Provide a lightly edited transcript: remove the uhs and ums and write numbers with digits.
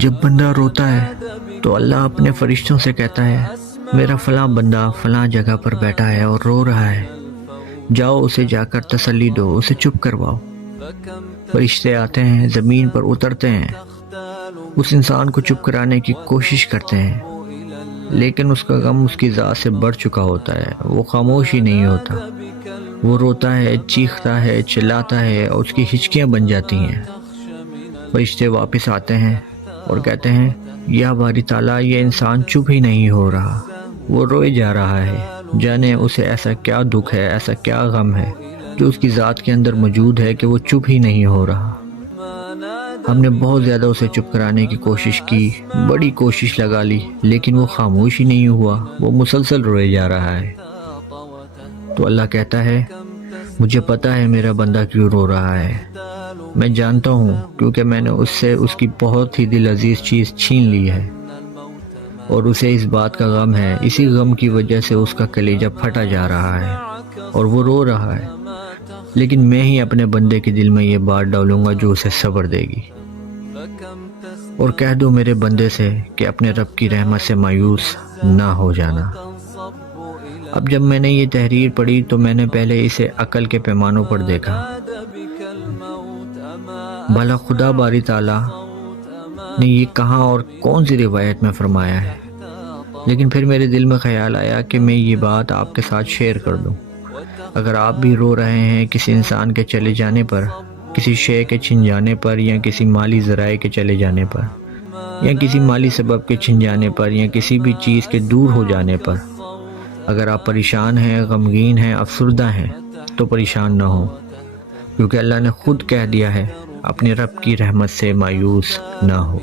جب بندہ روتا ہے تو اللہ اپنے فرشتوں سے کہتا ہے میرا فلاں بندہ فلاں جگہ پر بیٹھا ہے اور رو رہا ہے، جاؤ اسے جا کر تسلی دو، اسے چپ کرواؤ۔ فرشتے آتے ہیں، زمین پر اترتے ہیں، اس انسان کو چپ کرانے کی کوشش کرتے ہیں، لیکن اس کا غم اس کی ذات سے بڑھ چکا ہوتا ہے، وہ خاموش ہی نہیں ہوتا۔ وہ روتا ہے، چیختا ہے، چلاتا ہے اور اس کی ہچکیاں بن جاتی ہیں۔ فرشتے واپس آتے ہیں اور کہتے ہیں یا باری تعالیٰ، یہ انسان چپ ہی نہیں ہو رہا، وہ روئے جا رہا ہے، جانے اسے ایسا کیا دکھ ہے، ایسا کیا غم ہے جو اس کی ذات کے اندر موجود ہے کہ وہ چپ ہی نہیں ہو رہا۔ ہم نے بہت زیادہ اسے چپ کرانے کی کوشش کی، بڑی کوشش لگا لی، لیکن وہ خاموش ہی نہیں ہوا، وہ مسلسل روئے جا رہا ہے۔ تو اللہ کہتا ہے مجھے پتہ ہے میرا بندہ کیوں رو رہا ہے، میں جانتا ہوں، کیونکہ میں نے اس سے اس کی بہت ہی دل عزیز چیز چھین لی ہے، اور اسے اس بات کا غم ہے، اسی غم کی وجہ سے اس کا کلیجہ پھٹا جا رہا ہے اور وہ رو رہا ہے، لیکن میں ہی اپنے بندے کے دل میں یہ بات ڈالوں گا جو اسے صبر دے گی۔ اور کہہ دو میرے بندے سے کہ اپنے رب کی رحمت سے مایوس نہ ہو جانا۔ اب جب میں نے یہ تحریر پڑھی تو میں نے پہلے اسے عقل کے پیمانوں پر دیکھا، بھلا خدا باری تعالیٰ نے یہ کہاں اور کون سی روایت میں فرمایا ہے، لیکن پھر میرے دل میں خیال آیا کہ میں یہ بات آپ کے ساتھ شیئر کر دوں۔ اگر آپ بھی رو رہے ہیں کسی انسان کے چلے جانے پر، کسی شے کے چھن جانے پر، یا کسی مالی ذرائع کے چلے جانے پر، یا کسی مالی سبب کے چھن جانے پر، یا کسی بھی چیز کے دور ہو جانے پر، اگر آپ پریشان ہیں، غمگین ہیں، افسردہ ہیں، تو پریشان نہ ہوں، کیونکہ اللہ نے خود کہہ دیا ہے اپنے رب کی رحمت سے مایوس نہ ہو۔